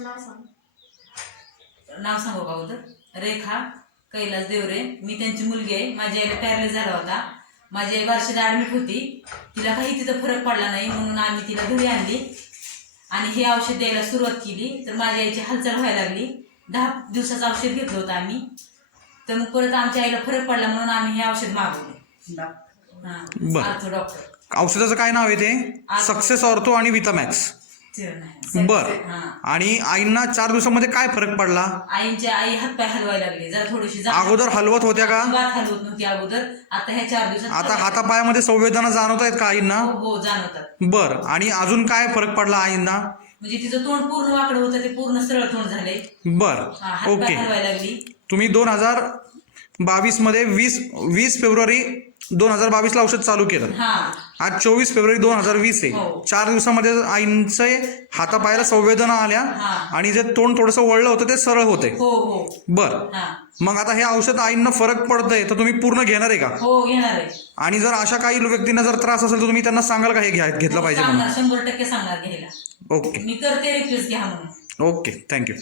नाव सांग. नाव सांगू का अगोदर? रेखा कैलास देवरे. मी त्यांची मुलगी आहे. माझ्या आईला पॅरलेस झाला होता. माझी आई बारशेला ऍडमिट होती. तिला काही तिथं फरक पडला नाही म्हणून आम्ही तिला घरी आणली. आणि हे औषध द्यायला सुरुवात केली. तर माझ्या आईची हालचाल व्हायला लागली. दहा दिवसाचं औषध घेतलं होतं आम्ही. तर मग परत आमच्या आईला फरक पडला म्हणून आम्ही हे औषध मागवले. बरं. हा आर्थो डॉक्टर. औषधाचं काय नाव आहे ते? सक्सेस ऑर्थो आणि विटामॅक्स. बर. आणि आईंना चार दिवसामध्ये काय फरक पडला? आईच्या आई हातपाय हलवायला लागले. जरा थोडीशी अगोदर हलवत होत्या का? हलवत नव्हती अगोदर. आता ह्या चार दिवसात आता हातापायामध्ये संवेदना जाणवत आहेत का आईंना? हो हो जाणवतात. बर. आणि अजून काय फरक पडला आईंना? म्हणजे तिचं तोंड पूर्ण वाकडं होतं ते पूर्ण सरळ तोंड झालंय बर. ओके. हलवायला लागली. तुम्ही दोन हजार बावीसमध्ये वीस वीस फेब्रुवारी दोन हजार बावीस ला औषध चालू केलं. हा. आज चोवीस फेब्रुवारी दोन हजार वीस आहे. हो. चार दिवसामध्ये आईंचे हातापायाला संवेदना आल्या हा. आणि जे तोंड थोडंसं वळलं होतं ते सरळ होते. हो हो. बर. हा. मग आता हे औषध आईंना फरक पडतंय तर तुम्ही पूर्ण घेणार आहे का? हो घेणार आहे. आणि जर अशा काही व्यक्तींना जर त्रास असेल तर तुम्ही त्यांना सांगाल का हे घ्या घेतलं पाहिजे म्हणून? ओके. ओके. Thank you.